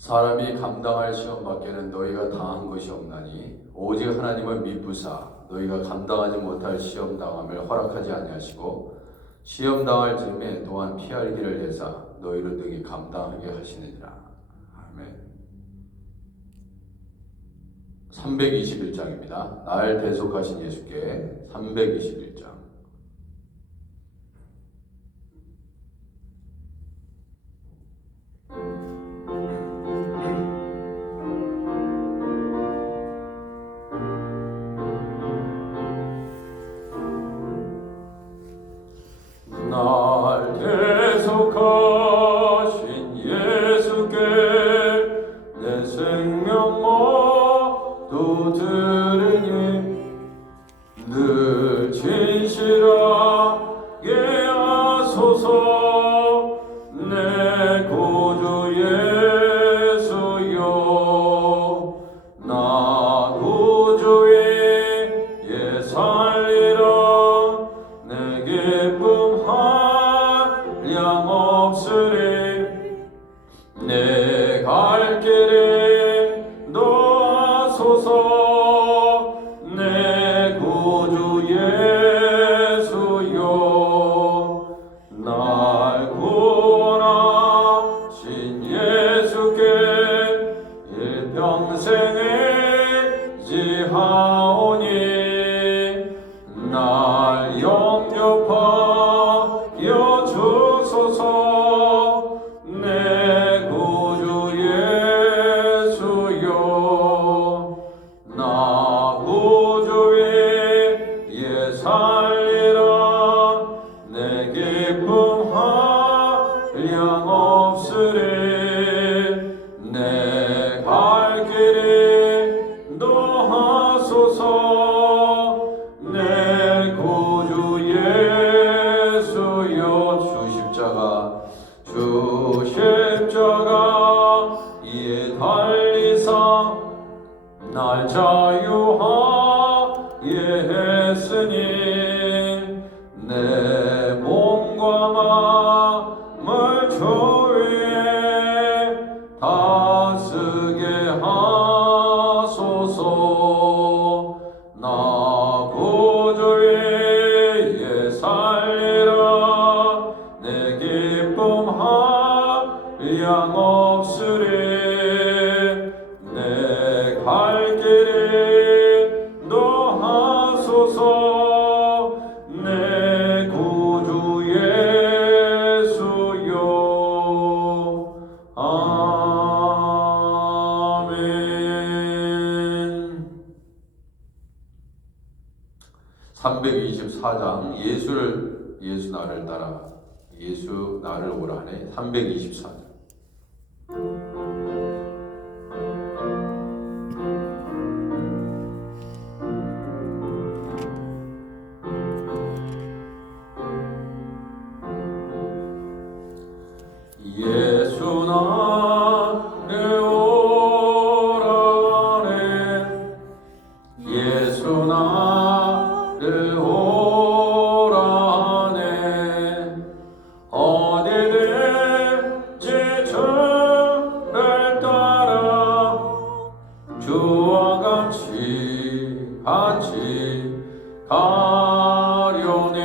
사람이 감당할 시험 밖에는 너희가 당한 것이 없나니 오직 하나님은 미쁘사 너희가 감당하지 못할 시험 당함을 허락하지 아니하시고 시험 당할 즈음에 또한 피할 길을 내사 너희를 능히 감당하게 하시느니라. 아멘. 321장입니다. 날 대속하신 예수께 321장. 날 대속하신 예수께 내 생명 모두 드리니 늘 진실하게 하소서. 내 구주 예수여 나 구주의 예 살리라. 내 기쁨 한량 없으리. 내 갈 길에 놓아소서. 내 구주 예수여 날 구원하신 예수께 일평생에 지하오니 날 영접하여 주소서. 내 구주 예수여 나 구주의 예 살리라. 내 기쁨 한량 없으리. 내 갈 길에 놓아소서. 내 구주 예수여 주 십자가 이에 달리사 날 자유하게 했으니 내 몸과 마음을 주 위에 다스게 하소서. 나 구주의 예 살리라. 내 기쁨 한량 없으리. 내 갈 길에 놓아소서. 내 구주 예수여 아멘. 324장 예수 나를 따라 예수 나를 오라네. 324장. 예수 나를 오라네. 예수 나를 오라네. 어디든지 주를 따라 주와 같이 가려니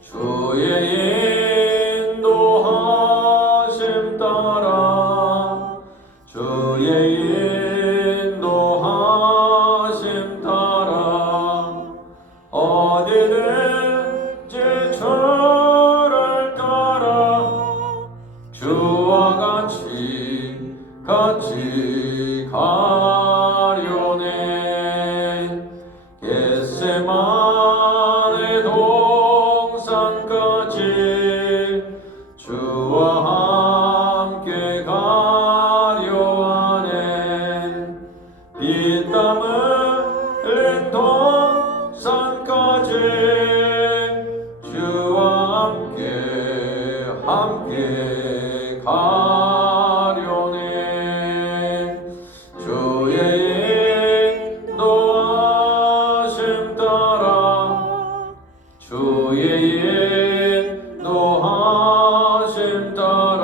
주의 인도하심 따라 주의 인도하심 따라 어디든지 주를 따라 주와 같이 가려네. 겟세마네 동산까지 주와 함께 가려 하네. 피땀 흘린 동산까지 주와 함께 가려네. 주의 인도하심 따라 주의 인도하심 따라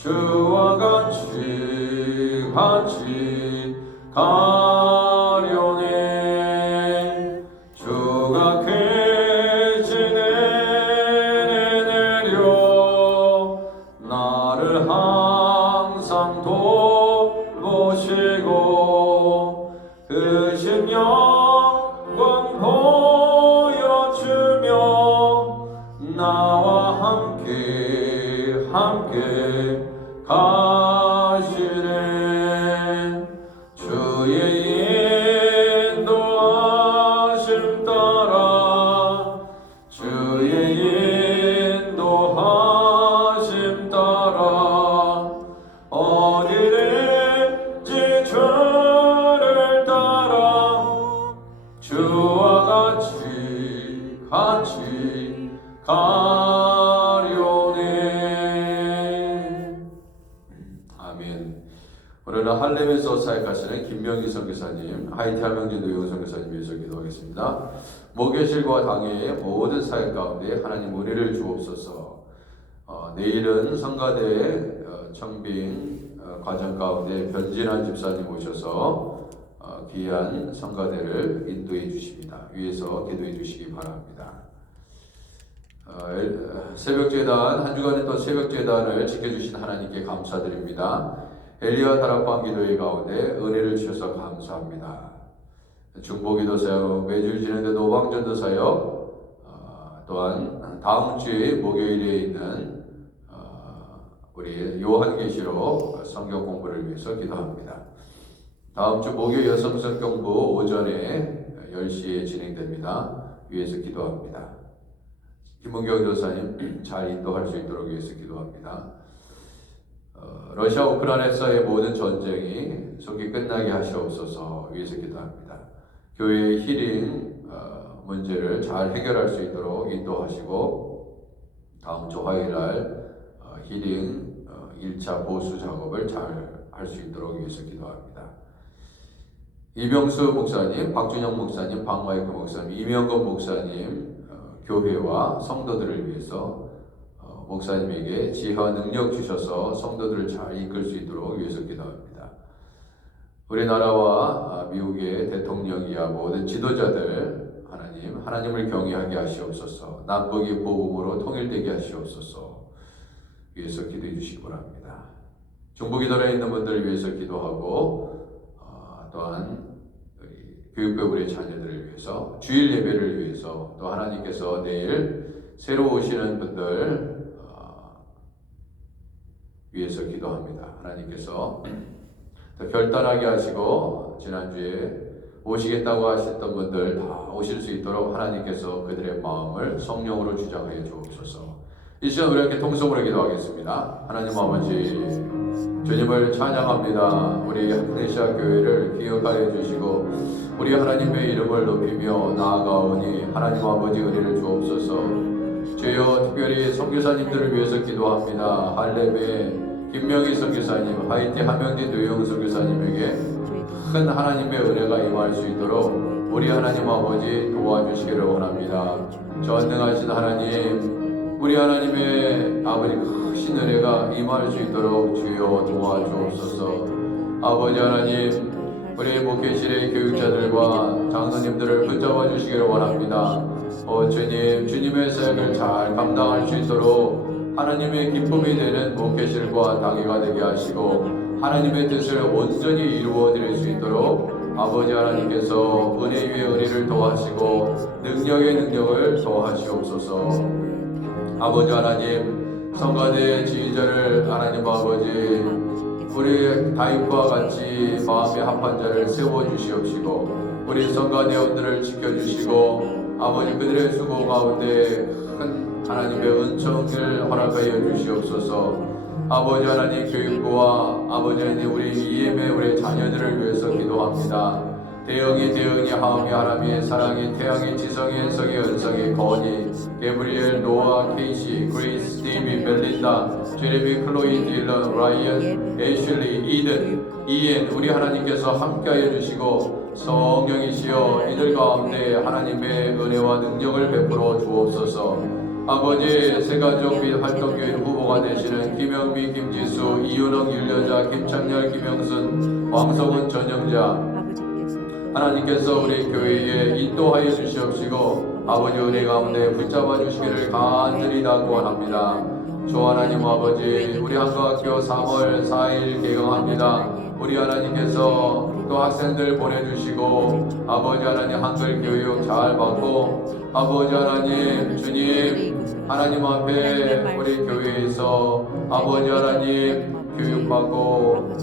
주와 같이 가려네. 주가 계시네 내려 나를 항상 돌보시고 그 심령광 보여주며 나와 함께 가시네. 주의 인도하심 따라 주의 인도하심 따라 어디든지 주를 따라 주와 같이 가려네. 아멘. 오늘은 할렘에서 사역하시는 김명희 선교사님, 하이티 할명진 노영 선교사님 위해서 기도하겠습니다. 목요실과 당회의 모든 사역 가운데 하나님 은혜를 주옵소서. 내일은 성가대 청빙 과정 가운데 변진환 집사님 오셔서 귀한 성가대를 인도해 주십니다. 위에서 기도해 주시기 바랍니다. 새벽제단, 한 주간의 또 새벽제단을 지켜주신 하나님께 감사드립니다. 엘리야 다락방 기도회 가운데 은혜를 주셔서 감사합니다. 중보기도 사역, 매주 지내는 노방전도 사역, 또한 다음 주에 목요일에 있는 우리 요한계시록 성경 공부를 위해서 기도합니다. 다음 주 목요일 여성성 공부 오전에 10시에 진행됩니다. 위해서 기도합니다. 김은경 조사님 잘 인도할 수 있도록 위해서 기도합니다. 러시아 우크라이나에서의 모든 전쟁이 속히 끝나게 하시옵소서 위해서 기도합니다. 교회의 힐링 문제를 잘 해결할 수 있도록 인도하시고 다음 주 화요일날 힐링 1차 보수 작업을 잘 할 수 있도록 위해서 기도합니다. 이병수 목사님, 박준영 목사님, 박마이크 목사님, 이명건 목사님 교회와 성도들을 위해서 목사님에게 지혜와 능력 주셔서 성도들을 잘 이끌 수 있도록 위해서 기도합니다. 우리나라와 미국의 대통령이야 모든 지도자들 하나님을 경외하게 하시옵소서. 남북이 복음으로 통일되게 하시옵소서. 위해서 기도해 주시기 바랍니다. 중보기도에 있는 분들을 위해서 기도하고 또한 교육부 우리 자녀들을 위해서 주일 예배를 위해서 또 하나님께서 내일 새로 오시는 분들 위해서 기도합니다. 하나님께서 더 결단하게 하시고 지난주에 오시겠다고 하셨던 분들 다 오실 수 있도록 하나님께서 그들의 마음을 성령으로 주장하여 주옵소서. 이 시간 우리 함께 통성으로 기도하겠습니다. 하나님 아버지 주님을 찬양합니다. 우리 한국내시아 교회를 기억하여 주시고 우리 하나님의 이름을 높이며 나아가오니 하나님 아버지 은혜를 주옵소서. 주여 특별히 선교사님들을 위해서 기도합니다. 할렘의 김명희 선교사님, 하이티 하명진 노영 선교사님에게 큰 하나님의 은혜가 임할 수 있도록 우리 하나님 아버지 도와주시기를 원합니다. 전능하신 하나님, 우리 하나님의 아버지 크신 은혜가 임할 수 있도록 주여 도와주옵소서. 아버지 하나님, 우리 목회실의 교육자들과 장로님들을 붙잡아 주시기를 원합니다. 주님, 주님의 사역을 잘 감당할 수 있도록 하나님의 기쁨이 되는 목회실과 당회가 되게 하시고 하나님의 뜻을 온전히 이루어 드릴 수 있도록 아버지 하나님께서 은혜 위에 은혜를 더하시고 능력의 능력을 더하시옵소서. 아버지 하나님, 성가대 지휘자를 하나님 아버지 우리 다윗과 같이 마음의 합한 자를 세워주시옵시고 우리 성가대원들을 지켜주시고 아버지 그들의 수고 가운데 큰 하나님의 은총을 허락하여 주시옵소서. 아버지 하나님 교육부와 아버지 하나님 우리 EM의 우리 자녀들을 위해서 기도합니다. 대영이 하음이 하람이 사랑이 태양이 지성이 은성이 은성이 거니 게브리엘 노아 케이시 그레이스 스티비 멜린다 제레미 클로이 딜런 라이언 애슐리 이든 이엔 우리 하나님께서 함께하여 주시고 성령이시여 이들 가운데 하나님의 은혜와 능력을 베풀어 주옵소서. 아버지 새가족 및 활동교인 후보가 되시는 김영미, 김지수, 이윤영, 윤여자, 김창렬, 김영순, 왕성훈, 전영자 하나님께서 우리 교회에 인도하여 주시옵시고 아버지 은혜 가운데 붙잡아 주시기를 간절히 당부합니다. 주 하나님 아버지 우리 한국학교 3월 4일 개강합니다. 우리 하나님께서 또 학생들 보내주시고 아버지 하나님 한글 교육 잘 받고 아버지 하나님 주님 하나님 앞에 우리 교회에서 아버지 하나님 교육받고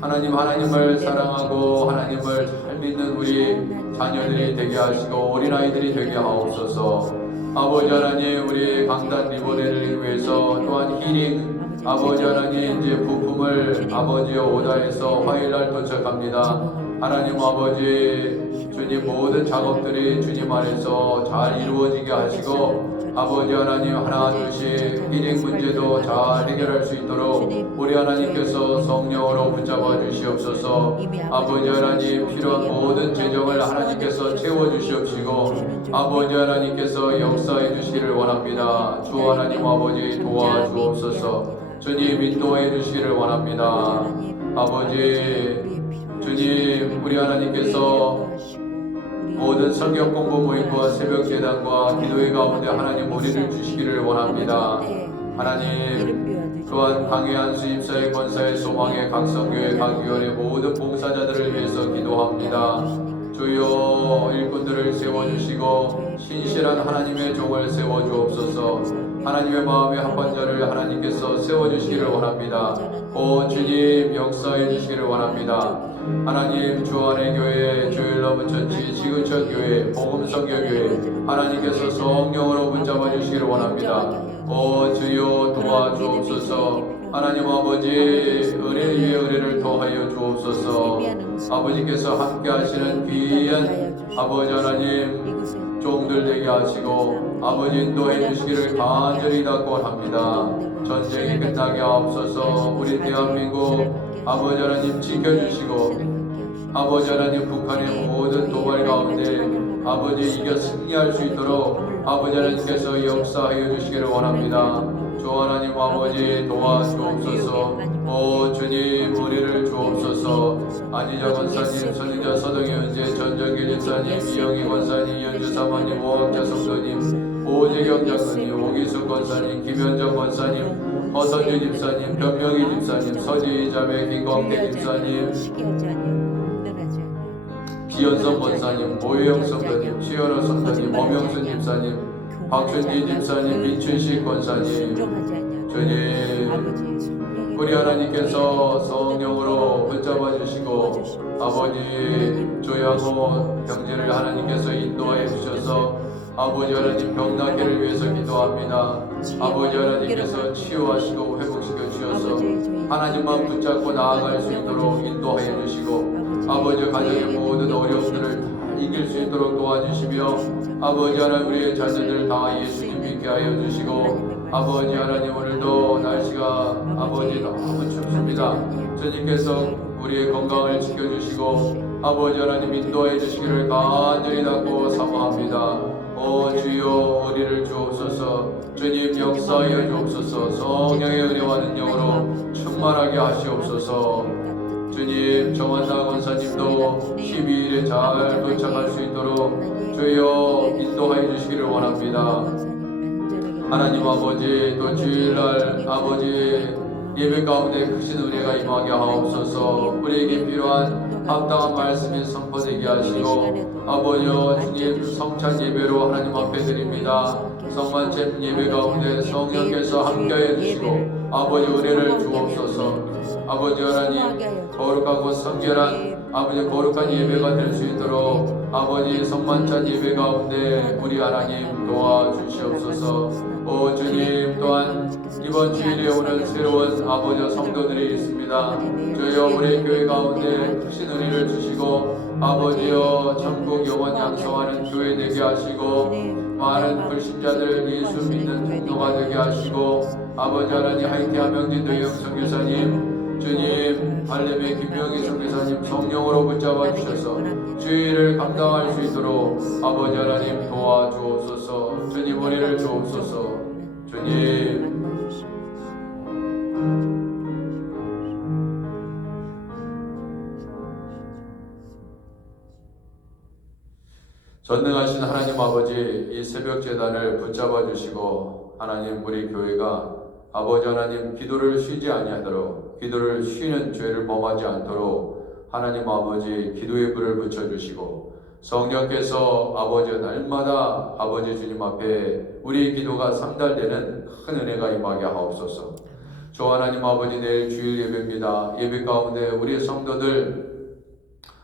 하나님을 사랑하고 하나님을 잘 믿는 우리 자녀들이 되게 하시고 어린아이들이 되게 하옵소서. 아버지 하나님 우리 강단 리버데를 위해서 또한 힐링 아버지 하나님 이제 부품을 아버지의 오다에서 화요일날 도착합니다. 하나님 아버지 주님 모든 작업들이 주님 안에서 잘 이루어지게 하시고 아버지 하나님 하나둘씩 힐링 문제도 잘 해결할 수 있도록 우리 하나님께서 성령으로 붙잡아 주시옵소서. 아버지 하나님 필요한 모든 재정을 하나님께서 채워주시옵시고 아버지 하나님께서 역사해 주시기를 원합니다. 주 하나님 아버지 도와주옵소서. 주님 인도해 주시기를 원합니다. 아버지 주님 우리 하나님께서 모든 성경 공부 모임과 새벽 예단과 기도회 가운데 하나님 우리를 주시기를 원합니다. 하나님 또한 강해한 수임사의 권사의 소망의 각성교회 각 위원회 모든 봉사자들을 위해서 기도합니다. 주여 일꾼들을 세워주시고 신실한 하나님의 종을 세워주옵소서. 하나님의 마음의 합반자를 하나님께서 세워주시기를 원합니다. 오 주님 역사해 주시기를 원합니다. 하나님 주 안의 교회, 주일러브처치, 지구촌 교회, 복음성교교회 하나님께서 성령으로 붙잡아 주시기를 원합니다. 오 주여 도와주옵소서. 하나님 아버지 은혜 위에 은혜를 더하여 주옵소서. 아버지께서 함께 하시는 귀한 아버지 하나님 종들 되게 하시고 아버지 인도해 주시기를 간절히 당부합니다. 전쟁이 끝나게 하옵소서. 우리 대한민국 아버지 하나님 지켜주시고 아버지 하나님 북한의 모든 도발 가운데 아버지 이겨 승리할 수 있도록 아버지 하나님께서 역사하여 주시기를 원합니다. 주 하나님 아버지 도와주옵소서. 오 주님 우리를 주옵소서. 안희자 권사님, 선인자 서동희 현재 전정길 집사님, 이영희 권사님, 연주 사모님, 오학자 성도님, 오재경 장로님, 오기숙 권사님, 김현정 권사님, 허선주 집사님, 변명희 집사님, 서지희 자매, 김광태 집사님, 비연성 권사님, 오유영 성도님, 최연호 성도님, 엄영순 집사님, 박춘기 집사님, 민춘식 권사님, 주님 우리 하나님께서 성령으로 붙잡아 주시고 아버지 조야고 형제를 하나님께서 인도하여 주셔서 아버지 하나님 병나기를 위해서 기도합니다. 아버지 하나님께서 치유하시고 회복시켜 주셔서 하나님만 붙잡고 나아갈 수 있도록 인도하여 주시고 아버지 가정의 모든 어려움들을 다 이길 수 있도록 도와주시며 아버지 하나님 우리의 자녀들 다 예수님 믿게 하여 주시고 아버지 하나님 오늘도 날씨가 아버지 너무 춥습니다. 주님께서 우리의 건강을 지켜주시고 아버지 하나님 인도해 주시기를 간절히 닫고 사모합니다. 오 주여 우리를 주옵소서. 주님 역사하여 주옵소서. 성령의 은혜와 능력으로 충만하게 하시옵소서. 주님 정한나 권사님도 12일에 잘 도착할 수 있도록 주여 인도하여 주시기를 원합니다. 하나님 아버지 또 주일날 아버지 예배 가운데 크신 은혜가 임하게 하옵소서. 우리에게 필요한 합당한 말씀이 선포되게 하시고 아버지여 주님 성찬 예배로 하나님 앞에 드립니다. 성만찬 예배 가운데 성령께서 함께해 주시고 아버지 은혜를 주옵소서. 아버지 하나님 거룩하고 성결한 아버지 거룩한 예배가 될 수 있도록 아버지 성만찬 예배 가운데 우리 하나님 도와주시옵소서. 오 주님 또한 이번 주일에 오는 새로운 아버지 성도들이 있습니다. 주여 우리 교회 가운데 크신 은혜를 주시고 아버지여 천국 영원 양성하는 교회 되게 하시고 많은 불신자들 예수 믿는 통로가 되게 하시고 아버지 하나님 하이티 하명진 노영 선교사님 주님, 할렘의 김명희 선교사님 성령으로 붙잡아 주셔서 주의 일을 감당할 수 있도록 아버지 하나님 도와주옵소서. 주님 은혜를 주옵소서. 주님, 전능하신 하나님 아버지, 이 새벽 제단을 붙잡아 주시고 하나님 우리 교회가 아버지 하나님 기도를 쉬지 아니하도록, 기도를 쉬는 죄를 범하지 않도록 하나님 아버지 기도의 불을 붙여주시고 성령께서 아버지 날마다 아버지 주님 앞에 우리 기도가 상달되는 큰 은혜가 임하게 하옵소서. 주 하나님 아버지, 내일 주일 예배입니다. 예배 가운데 우리 성도들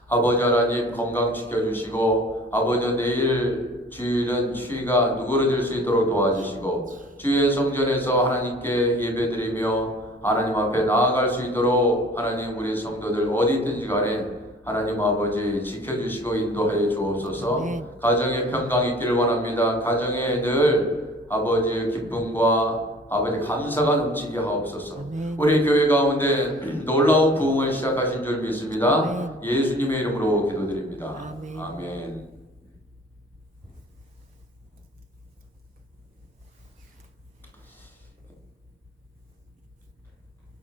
아버지 하나님 건강 지켜주시고 아버지 내일 주일은 추위가 누그러질 수 있도록 도와주시고 주의 성전에서 하나님께 예배드리며 하나님 앞에 나아갈 수 있도록 하나님 우리 성도들 어디 있든지 간에 하나님 아버지 지켜주시고 인도하여 주옵소서. 가정에 평강이 있기를 원합니다. 가정에 늘 아버지의 기쁨과 아버지 감사가 넘치게 하옵소서. 우리 교회 가운데 놀라운 부흥을 시작하신 줄 믿습니다. 예수님의 이름으로 기도드립니다. 아멘.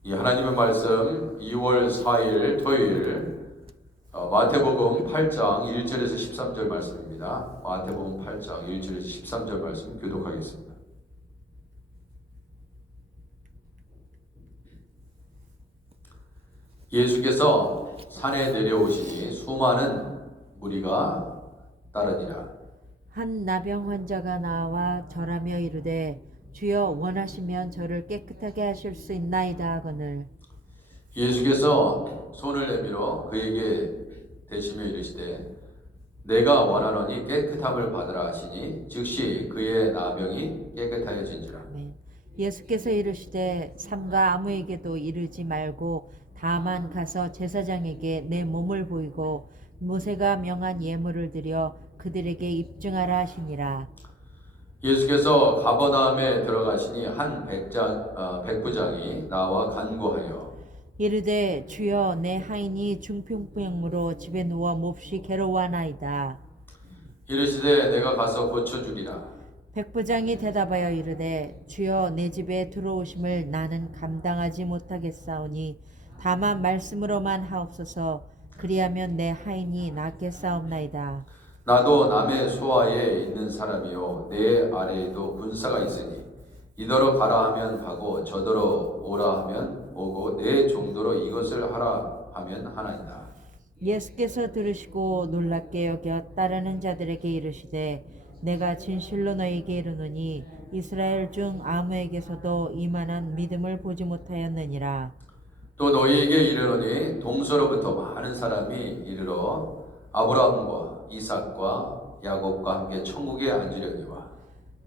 이 하나님의 말씀 2월 4일 토요일 마태복음 8장 1절에서 13절 말씀입니다. 마태복음 8장 1절에서 13절 말씀 교독하겠습니다. 예수께서 산에 내려오시니 수많은 무리가 따르니라. 한 나병 환자가 나와 절하며 이르되 주여 원하시면 저를 깨끗하게 하실 수 있나이다 하거늘. 예수께서 손을 내밀어 그에게 대시며 이르시되 내가 원하노니 깨끗함을 받으라 하시니 즉시 그의 나병이 깨끗하여진지라. 예수께서 이르시되 삼가 아무에게도 이르지 말고 다만 가서 제사장에게 내 몸을 보이고 모세가 명한 예물을 드려 그들에게 입증하라 하시니라. 예수께서 가버나움에 들어가시니 한 백부장이 나와 간구하여 이르되 주여 내 하인이 중풍병으로 집에 누워 몹시 괴로워하나이다. 이르시되 내가 가서 고쳐주리라. 백부장이 대답하여 이르되 주여 내 집에 들어오심을 나는 감당하지 못하겠사오니 다만 말씀으로만 하옵소서. 그리하면 내 하인이 낫겠사옵나이다. 나도 남의 수하에 있는 사람이요 내 아래에도 군사가 있으니 이더러 가라 하면 가고 저더러 오라 하면 오고 내 정도로 이것을 하라 하면 하나이다. 예수께서 들으시고 놀랍게 여겨 따르는 자들에게 이르시되 내가 진실로 너희에게 이르노니 이스라엘 중 아무에게서도 이만한 믿음을 보지 못하였느니라. 또 너희에게 이르노니 동서로부터 많은 사람이 이르러 아브라함과 이삭과 야곱과 함께 천국에 앉으려니와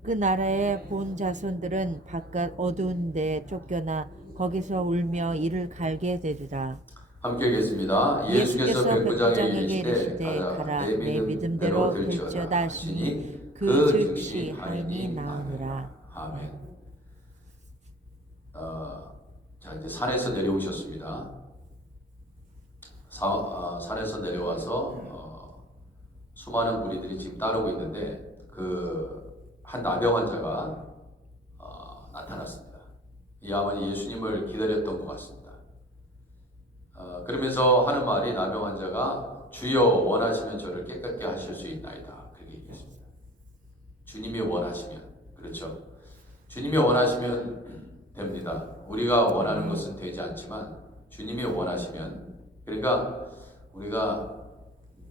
그 나라의 본 자손들은 바깥 어두운 데에 쫓겨나 거기서 울며 이를 갈게 되리라. 함께 읽겠습니다. 예수께서 백부장에게 이르시되 가라 내 믿음대로 될지어다 하시니 그 즉시 하인이 나으니라. 아멘. 자 이제 산에서 내려오셨습니다. 산에서 내려와서 수많은 무리들이 지금 따르고 있는데 그 한 나병 환자가 나타났습니다. 이 아마는 예수님을 기다렸던 것 같습니다. 그러면서 하는 말이 나병 환자가 주여 원하시면 저를 깨끗게 하실 수 있나이다 그렇게 얘기했습니다. 주님이 원하시면, 그렇죠. 주님이 원하시면 됩니다. 우리가 원하는 것은 되지 않지만 주님이 원하시면, 그러니까 우리가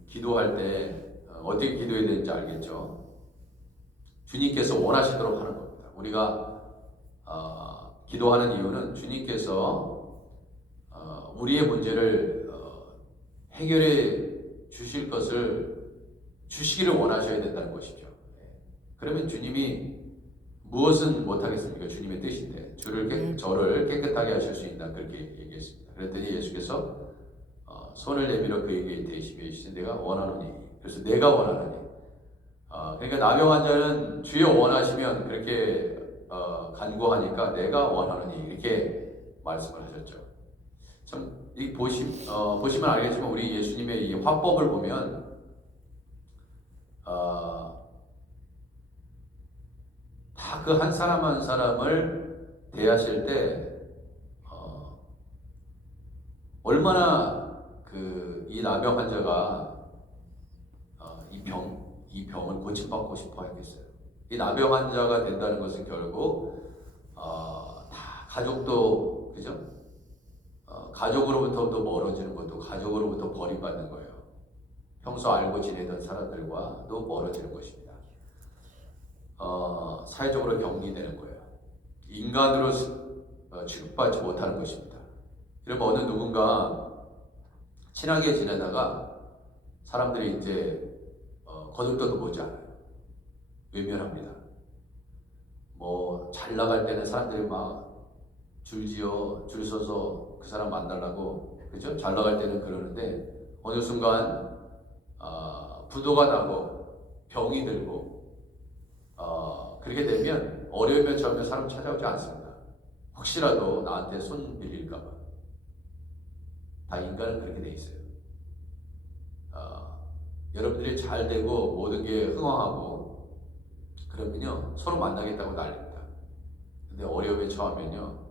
기도할 때 어떻게 기도해야 되는지 알겠죠. 주님께서 원하시도록 하는 겁니다. 우리가 기도하는 이유는 주님께서 우리의 문제를 해결해 주실 것을 주시기를 원하셔야 된다는 것이죠. 그러면 주님이 무엇은 못하겠습니까? 주님의 뜻인데 저를 깨끗하게 하실 수 있다 그렇게 얘기했습니다. 그랬더니 예수께서 손을 내밀어 그에게 대시며 이르시되 내가 원하노니, 그래서 내가 원하노니, 그러니까 나병 환자는 주여 원하시면 그렇게 간구하니까 내가 원하노니 이렇게 말씀을 하셨죠. 이 보시면 알겠지만 우리 예수님의 이 화법을 보면 다 그 한 사람 한 사람을 대하실 때 얼마나 이 나병 환자가 이 병을 고침받고 싶어 했겠어요. 이 나병 환자가 된다는 것은 결국 다 가족도 그죠? 가족으로부터 또 멀어지는 것도 가족으로부터 버림받는 거예요. 평소 알고 지내던 사람들과 또 멀어지는 것입니다. 사회적으로 격리되는 거예요. 인간으로 취급받지 못하는 것입니다. 이러면 어느 누군가 친하게 지내다가 사람들이 이제 거들떠도 보지 않아요. 외면합니다. 뭐 잘 나갈 때는 사람들이 막 줄 서서 그 사람 만나려고 그죠? 잘 나갈 때는 그러는데 어느 순간 부도가 나고 병이 들고 그렇게 되면 어려우면 처음에 사람 찾아오지 않습니다. 혹시라도 나한테 손 빌릴까봐. 다 인간은 그렇게 돼 있어요. 여러분들이 잘 되고 모든 게 흥황하고 그러면요 서로 만나겠다고 난립니다. 근데 어려움에 처하면요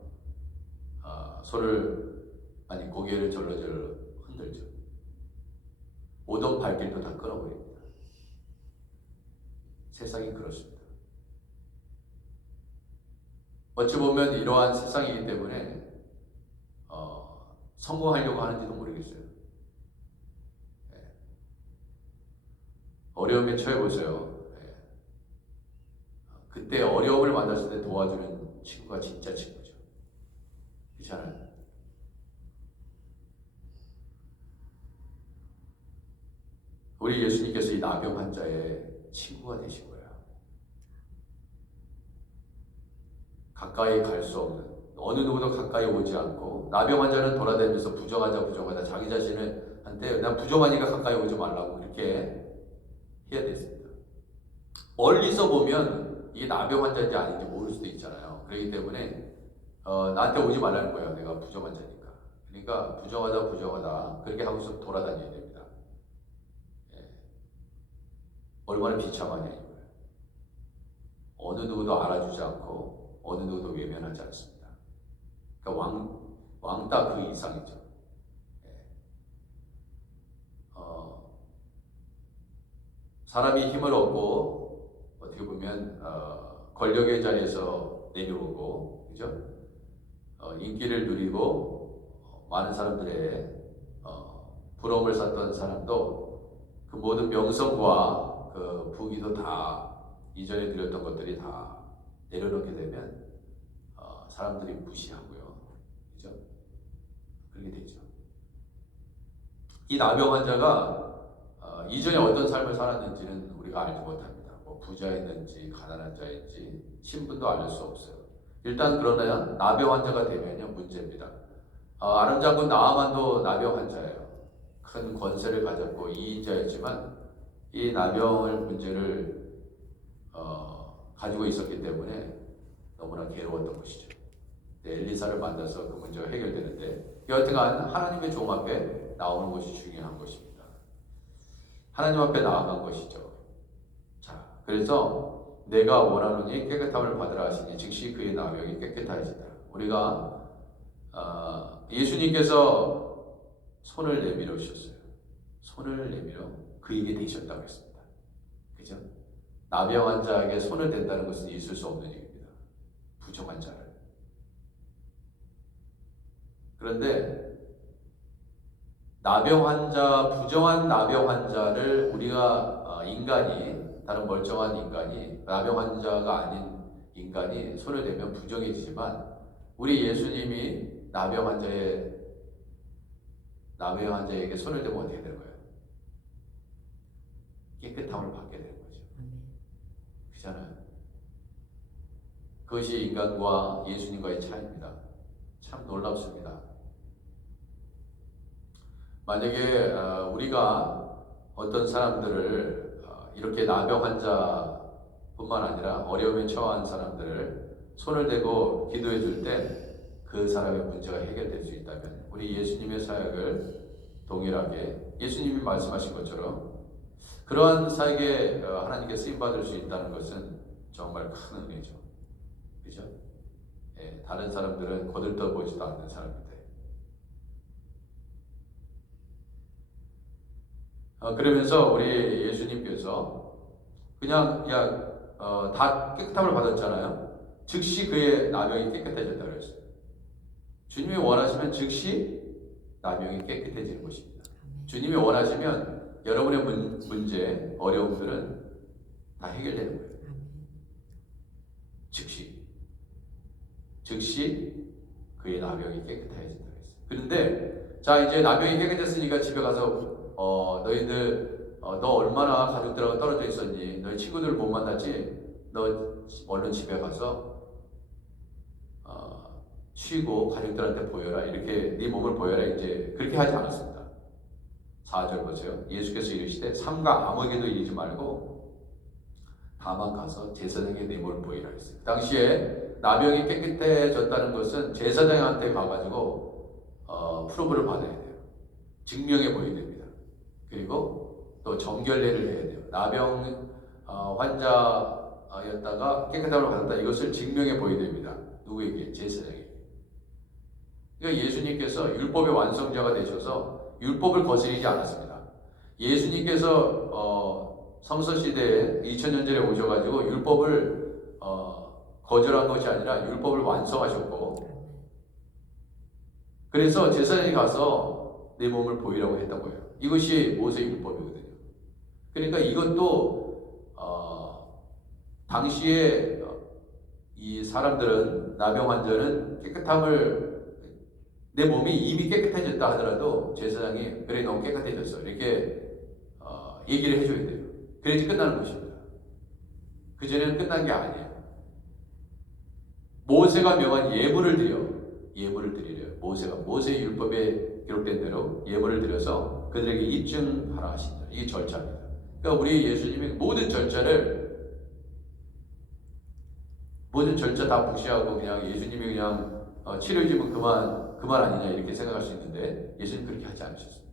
고개를 절러절러 흔들죠. 오던 발길도 다 끊어버립니다. 세상이 그렇습니다. 어찌 보면 이러한 세상이기 때문에 성공하려고 하는지도 모르겠어요. 어려움에 처해보세요. 그때 어려움을 만났을 때 도와주는 친구가 진짜 친구죠. 그렇잖아요. 우리 예수님께서 이 나병 환자의 친구가 되신 거예요. 가까이 갈 수 없는 어느 누구도 가까이 오지 않고 나병 환자는 돌아다니면서 부정하자 자기 자신을 한테 난 부정하니까 가까이 오지 말라고 이렇게 해야 됐습니다. 멀리서 보면 이게 나병 환자인지 아닌지 모를 수도 있잖아요. 그렇기 때문에 나한테 오지 말라는 거예요. 내가 부정 환자니까. 그러니까 부정하다 그렇게 하고서 돌아다녀야 됩니다. 얼마나 비참하냐 이거예요. 어느 누구도 알아주지 않고 어느 누구도 외면하지 않습니다. 그러니까 왕따 그 이상이죠. 사람이 힘을 얻고 어떻게 보면 권력의 자리에서 내려오고 그죠? 인기를 누리고 많은 사람들의 부러움을 샀던 사람도 그 모든 명성과 그 부귀도 다 이전에 누렸던 것들이 다 내려놓게 되면 사람들이 무시하고요, 그죠? 그렇게 되죠. 이 나병 환자가 이전에 어떤 삶을 살았는지는 우리가 알지 못합니다. 뭐 부자였는지 가난한 자인지 신분도 알 수 없어요. 일단 그러나 나병 환자가 되면요 문제입니다. 아름장군 나아만도 나병 환자예요. 큰 권세를 가졌고 이인자였지만 이 나병을 문제를 가지고 있었기 때문에 너무나 괴로웠던 것이죠. 엘리사를 만나서 그 문제가 해결되는데 여하튼간 하나님의 종 앞에 나오는 것이 중요한 것입니다. 하나님 앞에 나아간 것이죠. 자, 그래서 내가 원하노니 깨끗함을 받으라 하시니 즉시 그의 나병이 깨끗하여지더라. 우리가 예수님께서 손을 내밀어 주셨어요. 손을 내밀어 그에게 되셨다고 했습니다. 그죠? 나병 환자에게 손을 댄다는 것은 있을 수 없는 일입니다. 부정한 자를. 그런데 나병 환자, 부정한 나병 환자를 우리가 인간이 다른 멀쩡한 인간이 나병 환자가 아닌 인간이 손을 대면 부정해지지만 우리 예수님이 나병 환자에게 손을 대면 어떻게 되는 거예요? 깨끗함을 받게 되는 거죠. 그렇잖아요. 그것이 인간과 예수님과의 차이입니다. 참 놀랍습니다. 만약에 우리가 어떤 사람들을 이렇게 나병 환자뿐만 아니라 어려움에 처한 사람들을 손을 대고 기도해 줄 때 그 사람의 문제가 해결될 수 있다면 우리 예수님의 사역을 동일하게 예수님이 말씀하신 것처럼 그러한 사역에 하나님께 쓰임받을 수 있다는 것은 정말 큰 은혜죠. 그죠? 예, 다른 사람들은 거들떠보지도 않는 사람인데 그러면서 우리 예수님께서 그냥 다 깨끗함을 받았잖아요. 즉시 그의 나병이 깨끗해졌다고 했어요. 주님이 원하시면 즉시 나병이 깨끗해지는 것입니다. 주님이 원하시면 여러분의 문제, 어려움들은 다 해결되는 거예요. 즉시 그의 나병이 깨끗해진다고 했어요. 그런데 자 이제 나병이 깨끗했으니까 집에 가서 너희들 너 얼마나 가족들하고 떨어져 있었니? 너희 친구들 못 만났지? 너 얼른 집에 가서 쉬고 가족들한테 보여라. 이렇게 네 몸을 보여라. 이제 그렇게 하지 않았습니다. 4절 보세요. 예수께서 이르시되 삼가 아무에게도 이르지 말고 다만 가서 제사장에게 내 몸을 보이라 했어요. 그 당시에 나병이 깨끗해졌다는 것은 제사장한테 가가지고 프로브를 받아야 돼요. 증명해 보여야 됩니다. 그리고 또 정결례를 해야 돼요. 나병 환자였다가 깨끗함을 받았다. 이것을 증명해 보여야 됩니다. 누구에게? 제사장에게. 그러니까 예수님께서 율법의 완성자가 되셔서 율법을 거스르지 않았습니다. 예수님께서 성서시대에 2000년 전에 오셔가지고 율법을 거절한 것이 아니라 율법을 완성하셨고 그래서 제사장이 가서 내 몸을 보이라고 했던 거예요. 이것이 모세 율법이거든요. 그러니까 이것도 당시에 이 사람들은 나병 환자는 깨끗함을 내 몸이 이미 깨끗해졌다 하더라도 제사장이 그래 너무 깨끗해졌어 이렇게 얘기를 해줘야 돼요. 그래야지 끝나는 것입니다. 그전에는 끝난 게 아니에요. 모세가 명한 예물을 드리래요. 모세 율법에 기록된 대로 예물을 드려서 그들에게 입증하라 하신다. 이게 절차입니다. 그러니까 우리 예수님이 모든 절차 다 무시하고 그냥 예수님이 그냥 치료해주면 그만 아니냐 이렇게 생각할 수 있는데 예수님 그렇게 하지 않으셨습니다.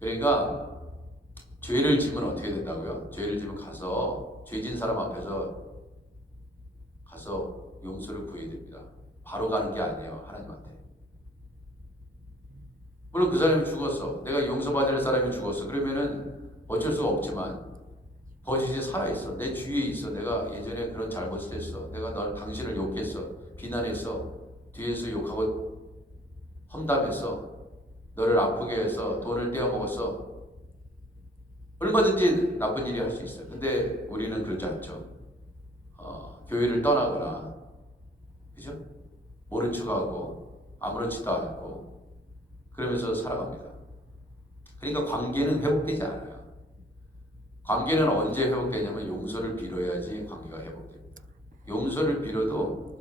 그러니까 죄를 지면 어떻게 된다고요? 죄를 지면 가서 죄진 사람 앞에서 가서 용서를 구해야 됩니다. 바로 가는 게 아니에요. 하나님한테. 물론 그 사람이 죽었어. 내가 용서받을 사람이 죽었어. 그러면은 어쩔 수가 없지만 거짓이 살아있어. 내 주위에 있어. 내가 예전에 그런 잘못을 했어. 내가 당신을 욕했어. 비난했어. 뒤에서 욕하고 험담했어. 너를 아프게 해서 돈을 떼어먹었어. 얼마든지 나쁜 일이 할 수 있어요. 근데 우리는 그렇지 않죠. 교회를 떠나거나 그죠? 모른 척하고 아무렇지도 않고 그러면서 살아갑니다. 그러니까 관계는 회복되지 않아요. 관계는 언제 회복되냐면 용서를 빌어야지 관계가 회복됩니다. 용서를 빌어도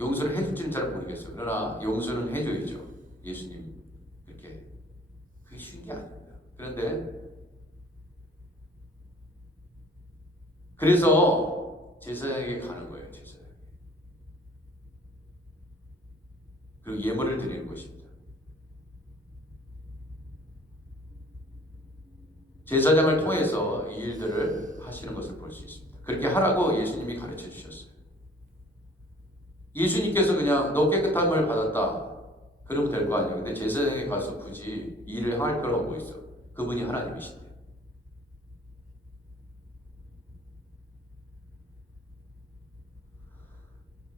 용서를 해줄지는 잘 모르겠어요. 그러나 용서는 해줘야죠. 예수님 이렇게 그게 쉬운 게 아닙니다. 그런데 그래서 제사장에게 가는 거예요. 제사장에게. 그리고 예물을 드리는 것입니다. 제사장을 통해서 이 일들을 하시는 것을 볼 수 있습니다. 그렇게 하라고 예수님이 가르쳐 주셨어요. 예수님께서 그냥 너 깨끗함을 받았다. 그러면 될 거 아니에요. 근데 제사장에 가서 굳이 일을 할 필요가 뭐 있어. 그분이 하나님이신데.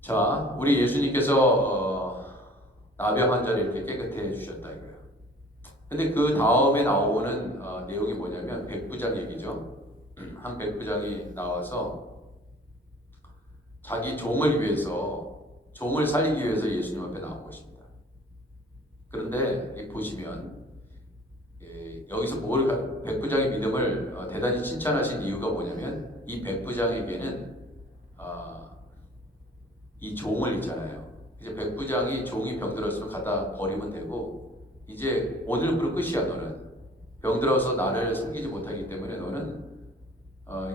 자, 우리 예수님께서 나병 환자를 이렇게 깨끗해 주셨다 이거예요. 근데 그 다음에 나오는 내용이 뭐냐면 백부장 얘기죠. 한 백부장이 나와서 자기 종을 살리기 위해서 예수님 앞에 나온 것입니다. 그런데 보시면 여기서 백부장의 믿음을 대단히 칭찬하신 이유가 뭐냐면 이 백부장에게는 이 종을 있잖아요. 이제 백부장이 종이 병들었으면 갖다 버리면 되고 이제 오늘부로 끝이야. 너는 병들어서 나를 섬기지 못하기 때문에 너는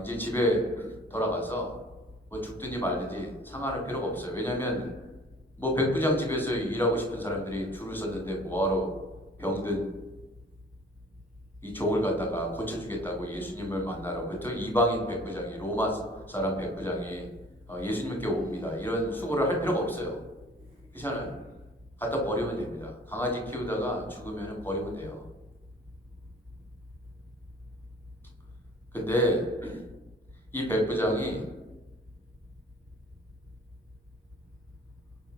이제 집에 돌아가서 뭐 죽든지 말든지 상관할 필요가 없어요. 왜냐하면 뭐 백부장 집에서 일하고 싶은 사람들이 줄을 섰는데 뭐하러 병든 이 종을 갖다가 고쳐주겠다고 예수님을 만나라고 또 이방인 백부장이 로마 사람 백부장이 예수님께 옵니다. 이런 수고를 할 필요가 없어요. 그렇잖아요. 갖다 버리면 됩니다. 강아지 키우다가 죽으면 버리면 돼요. 근데 이 백부장이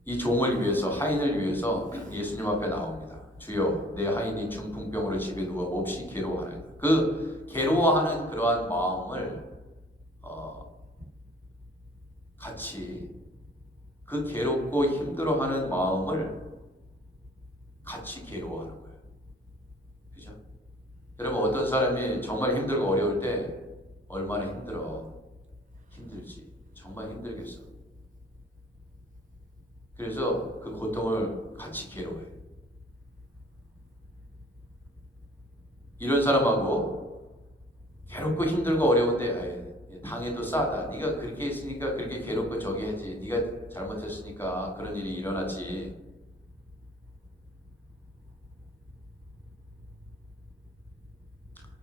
이 종을 위해서 하인을 위해서 예수님 앞에 나옵니다. 주여 내 하인이 중풍병으로 집에 누워 몹시 괴로워하는 그 괴로워하는 그러한 마음을 같이 그 괴롭고 힘들어하는 마음을 같이 괴로워하는 거예요. 그죠? 여러분 어떤 사람이 정말 힘들고 어려울 때 얼마나 힘들지 정말 힘들겠어. 그래서 그 고통을 같이 괴로워해요. 이런 사람하고 괴롭고 힘들고 어려운데 당해도 싸다. 네가 그렇게 했으니까 그렇게 괴롭고 저기 했지. 네가 잘못했으니까 그런 일이 일어났지.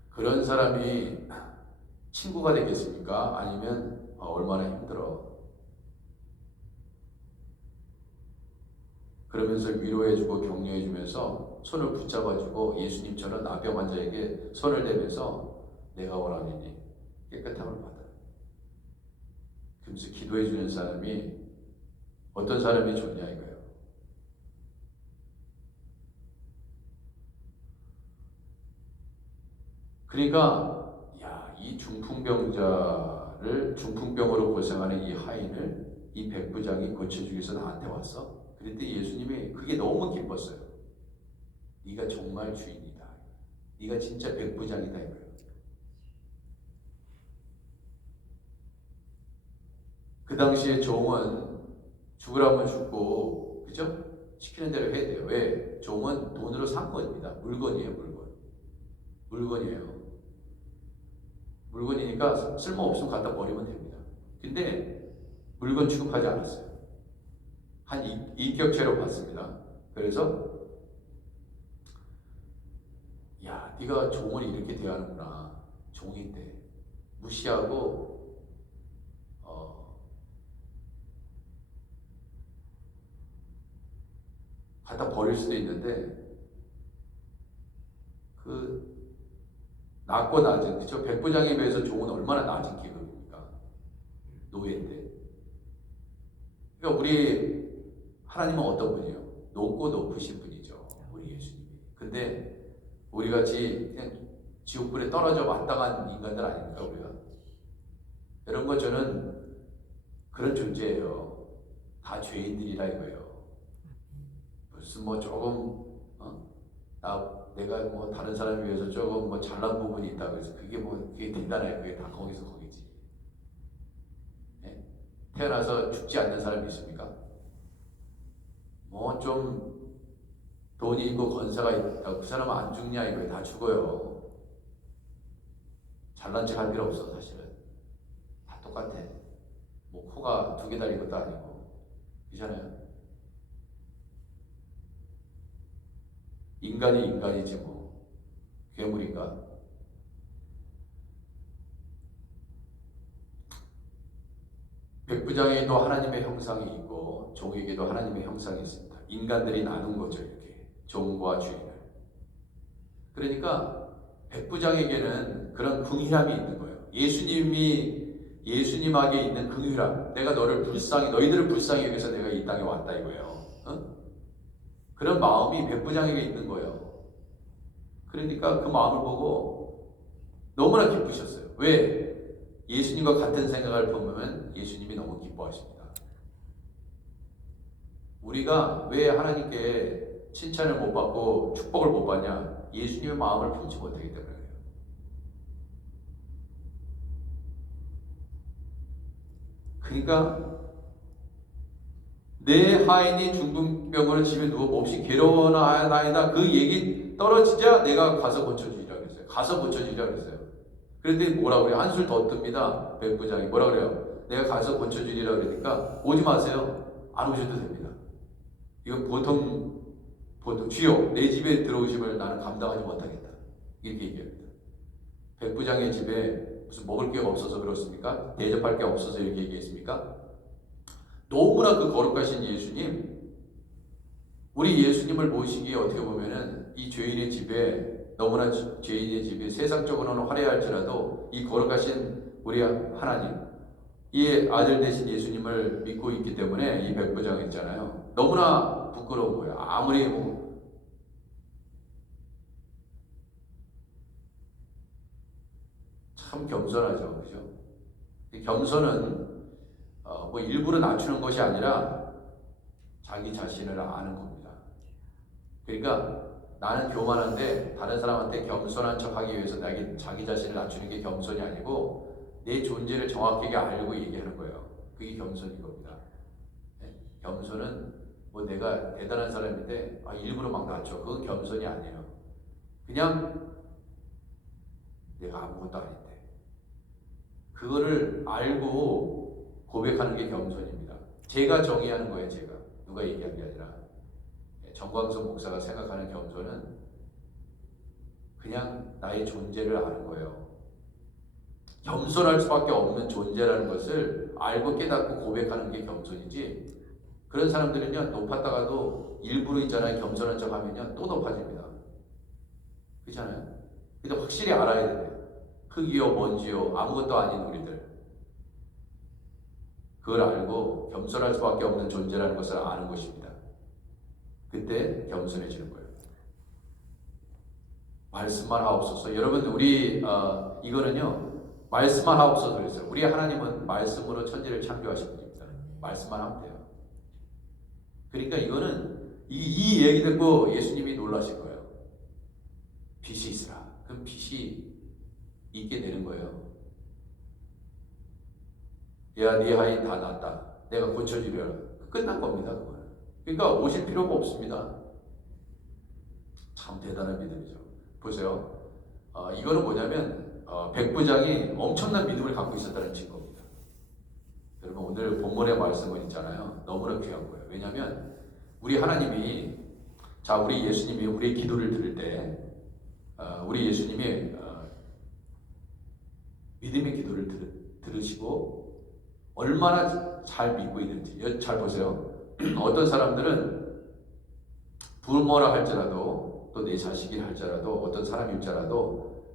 그런 사람이 친구가 되겠습니까? 아니면 얼마나 힘들어. 그러면서 위로해주고 격려해주면서 손을 붙잡아주고 예수님처럼 나병 환자에게 손을 대면서 내가 원하노니 깨끗함을 받아. 그러면서 기도해주는 사람이 어떤 사람이 좋냐 이거예요. 그러니까 이 중풍병으로 고생하는 이 하인을 이 백부장이 고쳐주기 위해서 나한테 왔어. 그랬더니 예수님이 그게 너무 기뻤어요. 네가 정말 주인이다. 네가 진짜 백부장이다 이거예요. 그 당시에 종은 죽으라면 죽고, 그죠? 시키는 대로 해야 돼요. 왜? 종은 돈으로 산 겁니다. 물건이에요, 물건이에요. 물건이니까 쓸모없으면 갖다 버리면 됩니다. 근데 물건 취급하지 않았어요. 한 인격체로 봤습니다. 그래서 네가 종을 이렇게 대하는구나. 종인데 무시하고 갖다 버릴 수도 있는데 그 낮고 낮은 그죠? 백부장에 비해서 종은 얼마나 낮은 계급입니까? 노예인데. 그러니까 우리 하나님은 어떤 분이에요? 높고 높으신 분이죠. 우리 예수님이. 근데 우리 같이 그냥 지옥불에 떨어져 마땅한 인간들 아닙니까 우리가? 이런 저는 그런 존재예요. 다 죄인들이라 이거예요. 무슨 뭐 조금 내가 뭐 다른 사람에 비해서 조금 뭐 잘난 부분이 있다 그래서 그게 대단해요. 그게 다 거기서 거기지. 네? 태어나서 죽지 않는 사람이 있습니까? 뭐 좀 돈이 있고 건사가 있다 그 사람은 안 죽냐 이거예요. 다 죽어요. 잘난 척 할 필요 없어 사실은. 다 똑같아. 뭐 코가 2개 달린 것도 아니고 그렇잖아요. 인간이 인간이지 뭐 괴물인가? 백부장에도 하나님의 형상이 있고 종에게도 하나님의 형상이 있습니다. 인간들이 나눈 거죠 이렇게 종과 주인을. 그러니까 백부장에게는 그런 긍휼함이 있는 거예요. 예수님에게 있는 긍휼함. 내가 너희들을 불쌍히 여기서 내가 이 땅에 왔다 이거예요. 그런 마음이 백부장에게 있는 거예요. 그러니까 그 마음을 보고 너무나 기쁘셨어요. 왜? 예수님과 같은 생각을 보면 예수님이 너무 기뻐하십니다. 우리가 왜 하나님께 칭찬을 못 받고 축복을 못 받냐? 예수님의 마음을 품지 못하기 때문에 그래요. 그러니까 내 하인이 중풍병으로 집에 누워 몹시 괴로워하나이다 그 얘기 떨어지자 내가 가서 고쳐주리라 그랬어요. 가서 고쳐주리라 그랬어요. 그랬더니 뭐라 그래요? 한술 더 뜹니다. 백부장이 뭐라 그래요? 내가 가서 고쳐주리라 그러니까 오지 마세요. 안 오셔도 됩니다. 이건 보통 주여 내 집에 들어오심을 나는 감당하지 못하겠다. 이렇게 얘기합니다. 백부장의 집에 무슨 먹을 게 없어서 그렇습니까? 대접할 게 없어서 이렇게 얘기했습니까? 너무나 그 거룩하신 예수님, 우리 예수님을 모시기에 어떻게 보면은 이 죄인의 집에 너무나 죄인의 집이 세상적으로는 화려할지라도 이 거룩하신 우리 하나님, 이 아들 되신 예수님을 믿고 있기 때문에 이 백부장 있잖아요. 너무나 부끄러운 거예요. 아무리 참 겸손하죠, 그죠? 이 겸손은 뭐 일부러 낮추는 것이 아니라 자기 자신을 아는 겁니다. 그러니까 나는 교만한데 다른 사람한테 겸손한 척하기 위해서 자기 자신을 낮추는 게 겸손이 아니고 내 존재를 정확하게 알고 얘기하는 거예요. 그게 겸손인 겁니다. 네? 겸손은 뭐 내가 대단한 사람인데 일부러 막 낮춰. 그건 겸손이 아니에요. 그냥 내가 아무것도 아닌데 그거를 알고 고백하는 게 겸손입니다. 제가 정의하는 거예요. 제가 누가 얘기한 게 아니라 정광석 목사가 생각하는 겸손은 그냥 나의 존재를 아는 거예요. 겸손할 수밖에 없는 존재라는 것을 알고 깨닫고 고백하는 게 겸손이지, 그런 사람들은요 높았다가도 일부러 있잖아요. 겸손한 척 하면요 또 높아집니다. 그렇잖아요. 근데 확실히 알아야 돼요. 흙이요 먼지요 아무것도 아닌 우리들, 그걸 알고 겸손할 수밖에 없는 존재라는 것을 아는 것입니다. 그때 겸손해지는 거예요. 말씀만 하옵소서. 여러분 우리 이거는요 말씀만 하옵소서 그랬어요. 우리 하나님은 말씀으로 천지를 창조하신 분입니다. 말씀만 하면 돼요. 그러니까 이거는 이 얘기 듣고 예수님이 놀라신 거예요. 빛이 있으라. 그럼 빛이 있게 되는 거예요. 야, 네 하인 다 났다. 내가 고쳐주려라. 끝난 겁니다. 그거는. 그러니까 오실 필요가 없습니다. 참 대단한 믿음이죠. 보세요. 이거는 뭐냐면 백부장이 엄청난 믿음을 갖고 있었다는 증거입니다. 여러분 오늘 본문의 말씀은 있잖아요. 너무나 귀한 거예요. 왜냐하면 우리 하나님이 우리 예수님이 우리의 기도를 들을 때 우리 예수님이 믿음의 기도를 들으시고 얼마나 잘 믿고 있는지 잘 보세요. 어떤 사람들은 부모라 할지라도 또 내 자식이라 할지라도 어떤 사람일지라도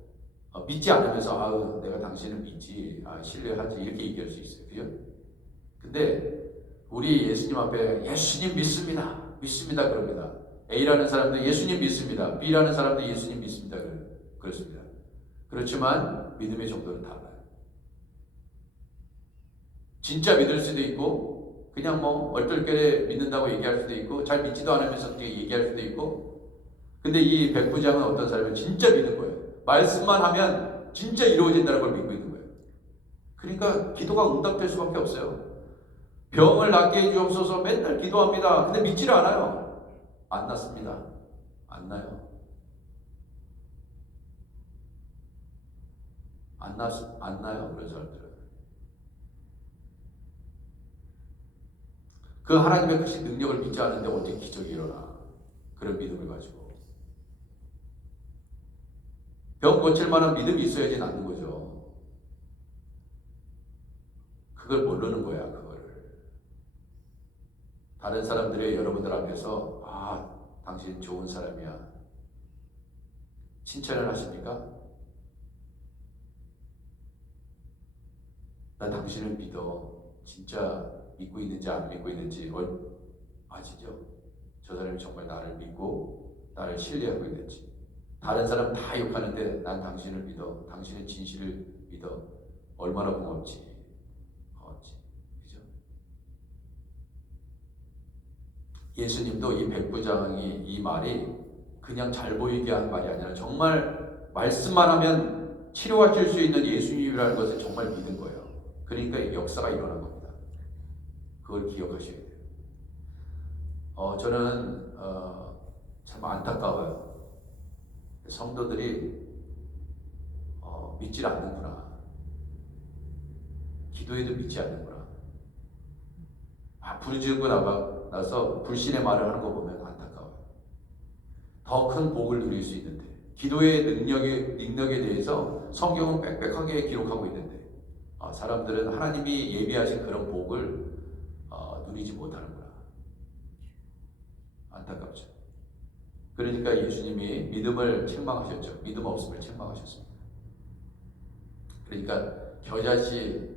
믿지 않으면서 내가 당신을 믿지 신뢰하지 이렇게 얘기할 수 있어요. 그죠? 근데 우리 예수님 앞에 예수님 믿습니다. 믿습니다. 그럽니다. A라는 사람도 예수님 믿습니다. B라는 사람도 예수님 믿습니다. 그렇습니다. 그렇지만 믿음의 정도는 달라요. 진짜 믿을 수도 있고 그냥 뭐 얼떨결에 믿는다고 얘기할 수도 있고 잘 믿지도 않으면서 얘기할 수도 있고, 근데 이 백부장은 어떤 사람은 진짜 믿는 거예요. 말씀만 하면 진짜 이루어진다는 걸 믿고 있는 거예요. 그러니까 기도가 응답될 수밖에 없어요. 병을 낫게 해주옵소서 맨날 기도합니다. 근데 믿지를 않아요. 안 낫습니다. 안 나요. 안 나요. 그런 사람들은. 그 하나님의 크신 능력을 믿지 않는데 어떻게 기적이 일어나. 그런 믿음을 가지고. 병 고칠 만한 믿음이 있어야지 낫는 거죠. 그걸 모르는 거야, 그거를. 다른 사람들의 여러분들 앞에서 당신 좋은 사람이야. 칭찬을 하십니까? 나 당신을 믿어. 진짜 믿고 있는지 안 믿고 있는지 아시죠? 저 사람이 정말 나를 믿고 나를 신뢰하고 있는지. 다른 사람 다 욕하는데 난 당신을 믿어. 당신의 진실을 믿어. 얼마나 고맙지. 그죠? 예수님도 이 백부장이 이 말이 그냥 잘 보이게 한 말이 아니라 정말 말씀만 하면 치료하실 수 있는 예수님이라는 것을 정말 믿은 거예요. 그러니까 역사가 일어난 겁니다. 그걸 기억하셔야 돼요. 저는 참 안타까워요. 성도들이 믿질 않는구나. 기도해도 믿지 않는구나. 부르짖고 나서 불신의 말을 하는 거 보면 안타까워요. 더 큰 복을 누릴 수 있는데, 기도의 능력에 대해서 성경은 빽빽하게 기록하고 있는데, 사람들은 하나님이 예비하신 그런 복을 누리지 못하는구나. 안타깝죠. 그러니까 예수님이 믿음을 책망하셨죠. 믿음 없음을 책망하셨습니다. 그러니까 겨자씨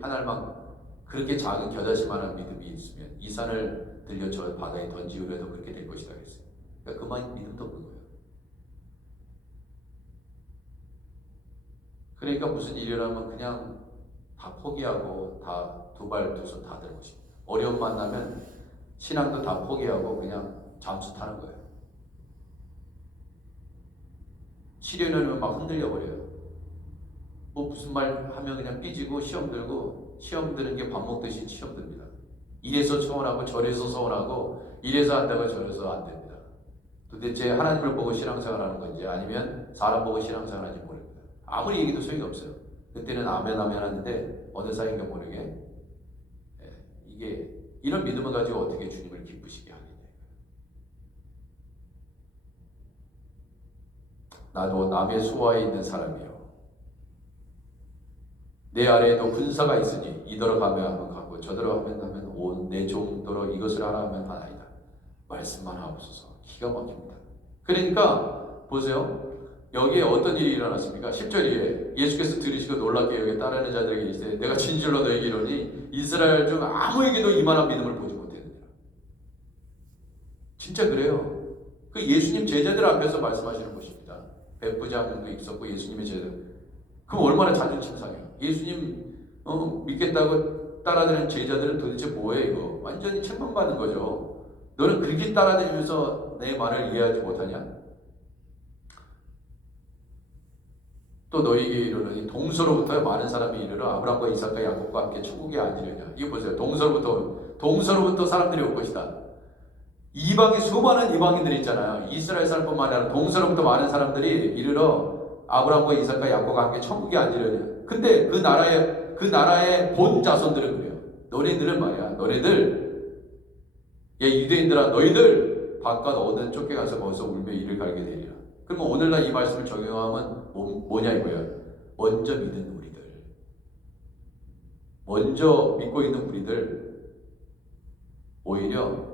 하나만, 그렇게 작은 겨자씨만한 믿음이 있으면 이 산을 들려 저 바다에 던지우려 해도 그렇게 될 것이다 그랬어요. 그러니까 그만 믿음도 없는 거예요. 그러니까 무슨 일이 일어나면 그냥 다 포기하고 다 두 발 두 손 다 들고 싶어요. 어려움 만나면 신앙도 다 포기하고 그냥 잠수 타는 거예요. 시련을 막 흔들려 버려요. 뭐 무슨 말 하면 그냥 삐지고 시험 들고, 시험 드는 게 밥 먹듯이 시험 듭니다. 이래서 소원하고 저래서 소원하고, 이래서 한다고 저래서 안 됩니다. 도대체 하나님을 보고 신앙생활 하는 건지 아니면 사람 보고 신앙생활 하는지 모릅니다. 아무리 얘기도 소용이 없어요. 그때는 아멘 아멘 하는데 어느 사이인가 모르게 이게 이런 믿음을 가지고 어떻게 주님을 기쁘시게 하겠냐. 나도 남의 수하에 있는 사람이요, 내 아래에도 군사가 있으니 이더러 가면 하면 가고 저더러 하면 온 내 종도로 이것을 하라 하면 하나이다. 말씀만 하옵소서. 기가 막힙니다. 그러니까 보세요. 여기에 어떤 일이 일어났습니까? 10절에 예수께서 들으시고 놀랍게 여기 따르는 자들에게 이르시되 내가 진실로 너에게 이르노니 이스라엘 중 아무에게도 이만한 믿음을 보지 못했느니라. 진짜 그래요. 그 예수님 제자들 앞에서 말씀하시는 것입니다. 백부장도 있었고 예수님의 제자들. 그럼 얼마나 자존심 상해요. 예수님 믿겠다고 따라다니는 제자들은 도대체 뭐예요 이거? 완전히 책망받는 거죠. 너는 그렇게 따라다니면서 내 말을 이해하지 못하냐? 또 너희에게 이르노니 동서로부터 많은 사람이 이르러 아브라함과 이삭과 야곱과 함께 천국에 앉으려냐. 이거 보세요. 동서로부터 사람들이 올 것이다. 이방의 수많은 이방인들이 있잖아요. 이스라엘 사람뿐만 아니라 동서로부터 많은 사람들이 이르러 아브라함과 이삭과 야곱과 함께 천국에 앉으려냐. 근데 그 나라의 본 자손들은 그래요. 너네들은 말이야. 너네들, 유대인들아, 너희들 바깥 어딘 쫓겨가서 거기서 울며 이를 갈게 되리라. 그러면 오늘날 이 말씀을 적용하면 뭐냐 이거야. 먼저 믿는 우리들, 먼저 믿고 있는 우리들 오히려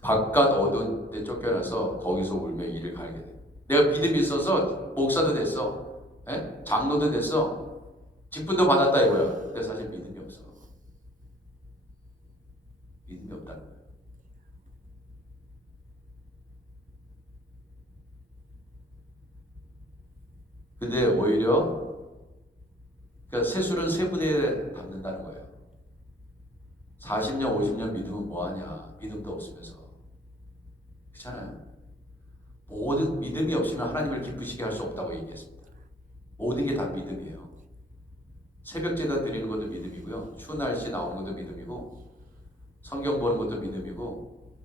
바깥 어두운 데 쫓겨나서 거기서 울며 이를 갈게 돼. 내가 믿음이 있어서 목사도 됐어, 장로도 됐어, 직분도 받았다 이거야. 근데 사실 믿음이 없어. 믿음이 없다는 거야. 근데 오히려 그러니까 세술은 세 분에 담는다는 거예요. 40년, 50년 믿으면 뭐하냐. 믿음도 없으면서. 그렇잖아요. 모든 믿음이 없으면 하나님을 기쁘시게 할 수 없다고 얘기했습니다. 모든 게 다 믿음이에요. 새벽제단 드리는 것도 믿음이고요. 추운 날씨 나오는 것도 믿음이고, 성경 보는 것도 믿음이고,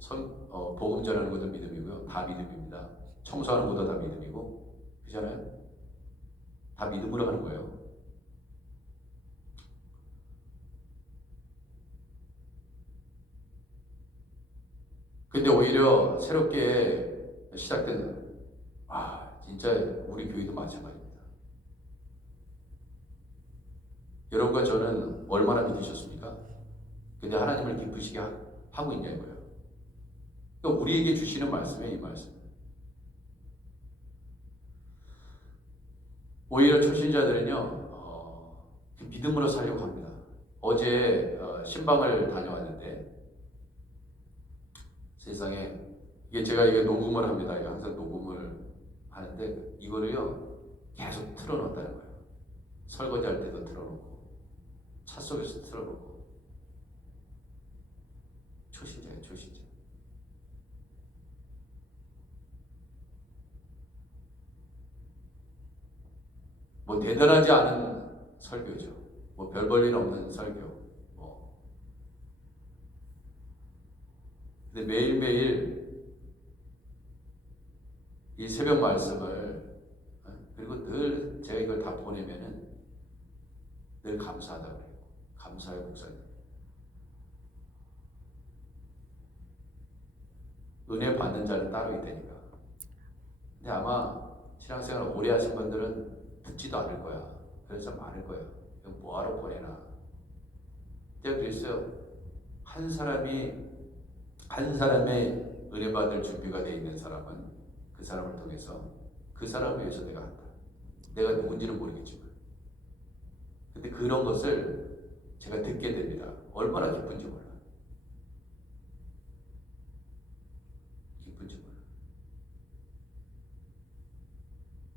복음 전하는 것도 믿음이고요. 다 믿음입니다. 청소하는 것도 다 믿음이고, 그렇잖아요. 다 믿음으로 하는 거예요. 근데 오히려 새롭게 시작된, 진짜 우리 교회도 마찬가지입니다. 여러분과 저는 얼마나 믿으셨습니까? 근데 하나님을 기쁘시게 하고 있냐 이거예요. 그러니까 우리에게 주시는 말씀이에요, 이 말씀. 오히려 초신자들은요, 믿음으로 살려고 합니다. 어제 신방을 다녀왔는데 세상에 이게 녹음을 합니다. 항상 녹음을 하는데 이거를요 계속 틀어놓는다는 거예요. 설거지할 때도 틀어놓고 차 속에서 틀어놓고. 초신자예요, 초신자. 뭐 대단하지 않은 설교죠. 뭐 별 볼 일 없는 설교. 근데 매일매일 이 새벽 말씀을 그리고 늘 제가 이걸 다 보내면은 늘 감사하다고 그래요. 감사해요, 목사님. 은혜 받는 자는 따로 있다니까. 근데 아마 신앙생활 오래 하신 분들은 듣지도 않을 거야. 그래서 많을 거야. 이거 뭐하러 보내나. 제가 그랬어요. 한 사람의 은혜 받을 준비가 되어 있는 사람은 그 사람을 통해서 그 사람을 위해서 내가 한다. 내가 누군지는 모르겠지만. 근데 그런 것을 제가 듣게 됩니다. 얼마나 기쁜지 몰라. 기쁜지 몰라.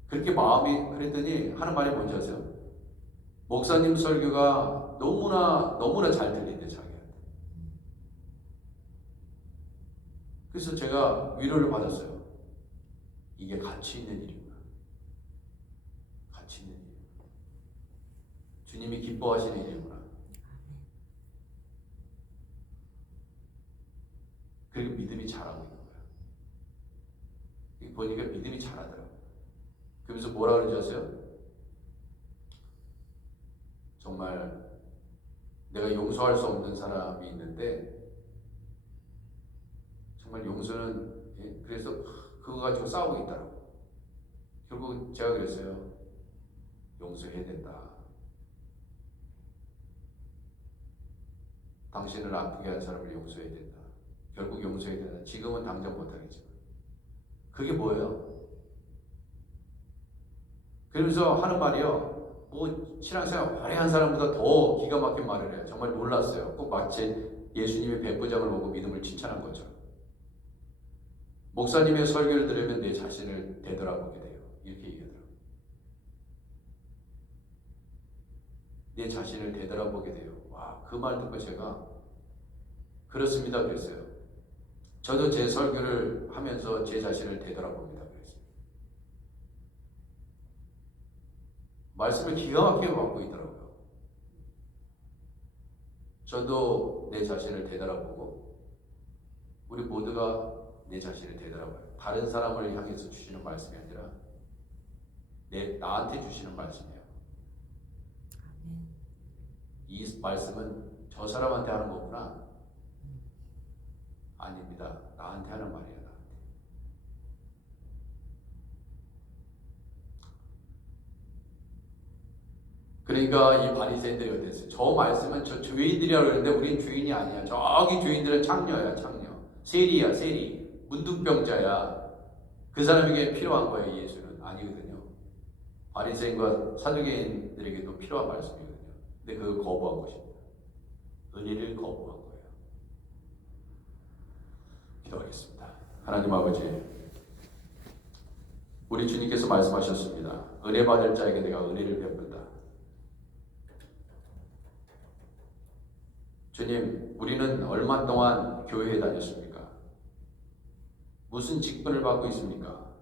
그렇게 마음이 그랬더니 하는 말이 뭔지 아세요? 목사님 설교가 너무나 잘 들린대 자기한테. 그래서 제가 위로를 받았어요. 이게 가치 있는 일이구나. 가치 있는 일. 주님이 기뻐하시는 일이구나. 그리고 믿음이 자라고 있는 거야. 보니까 믿음이 자라더라고요. 그러면서 뭐라 그러지 아세요? 정말 내가 용서할 수 없는 사람이 있는데 정말 용서는 그래서 그거 가지고 싸우고 있더라고. 결국 제가 그랬어요. 용서해야 된다. 당신을 아프게 한 사람을 용서해야 된다. 결국 용서해야 된다. 지금은 당장 못하겠지만. 그게 뭐예요? 그러면서 하는 말이요. 뭐 신앙생활 오래 한 사람보다 더 기가 막힌 말을 해요. 정말 놀랐어요. 꼭 마치 예수님의 백부장을 보고 믿음을 칭찬한 것처럼. 목사님의 설교를 들으면 내 자신을 되돌아보게 돼요. 이렇게 얘기하더라고요. 내 자신을 되돌아보게 돼요. 와, 그 말 듣고 제가 그렇습니다 그랬어요. 저도 제 설교를 하면서 제 자신을 되돌아봅니다 그랬어요. 말씀을 기가 막히게 받고 있더라고요. 저도 내 자신을 되돌아보고 우리 모두가 내 자신을 되돌아봐요. 다른 사람을 향해서 주시는 말씀이 아니라 나한테 주시는 말씀이에요. 이 말씀은 저 사람한테 하는 거구나. 아닙니다. 나한테 하는 말이에요. 나한테. 그러니까 이 바리새인들이 어땠어요? 저 말씀은 저 주인들이라고 그러는데 우린 주인이 아니야. 저기 주인들은 창녀야, 창녀. 세리야, 세리. 문둥병자야. 그 사람에게 필요한 거예요, 예수는. 아니거든요. 바리새인과 사두개인들에게도 필요한 말씀이거든요. 근데 그걸 거부한 것입니다. 은혜를 거부한 거예요. 기도하겠습니다. 하나님 아버지, 우리 주님께서 말씀하셨습니다. 은혜 받을 자에게 내가 은혜를 베푼다. 주님, 우리는 얼마 동안 교회에 다녔습니까? 무슨 직분을 받고 있습니까?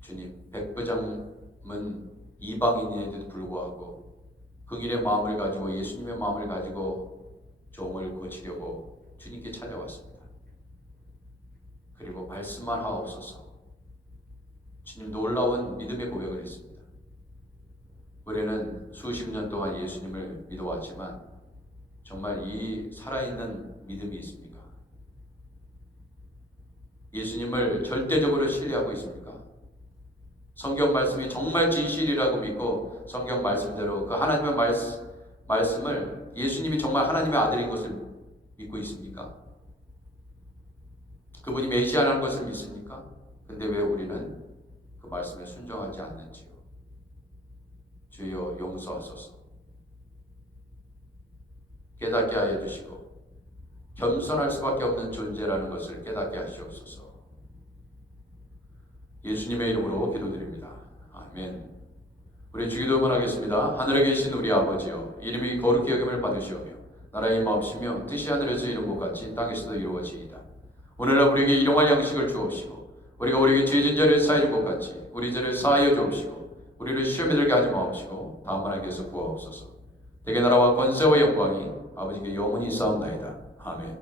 주님, 백부장은 이방인에도 불구하고 그 길의 마음을 가지고 예수님의 마음을 가지고 종을 고치려고 주님께 찾아왔습니다. 그리고 말씀만 하옵소서. 주님 놀라운 믿음의 고백을 했습니다. 우리는 수십 년 동안 예수님을 믿어왔지만 정말 이 살아있는 믿음이 있습니까? 예수님을 절대적으로 신뢰하고 있습니까? 성경 말씀이 정말 진실이라고 믿고 성경 말씀대로 그 하나님의 말씀을 예수님이 정말 하나님의 아들인 것을 믿고 있습니까? 그분이 메시아라는 것을 믿습니까? 근데 왜 우리는 그 말씀에 순종하지 않는지요? 주여 용서하소서. 깨닫게 하여 주시고 겸손할 수밖에 없는 존재라는 것을 깨닫게 하시옵소서. 예수님의 이름으로 기도드립니다. 아멘. 우리 주기도만 하겠습니다. 하늘에 계신 우리 아버지여, 이름이 거룩히 여김을 받으시오며 나라의 마음이시며 뜻이 하늘에서 이룬 것 같이 땅에서도 이루어지이다. 오늘날 우리에게 일용할 양식을 주옵시고 우리가 우리에게 죄진 자를 사하여 준 것 같이 우리 죄를 사하여 주옵시고 우리를 시험에 들게 하지 마옵시고 다만 하게서 구하옵소서. 대개 나라와 권세와 영광이 아버지께 영원히 있사옵나이다. 아멘.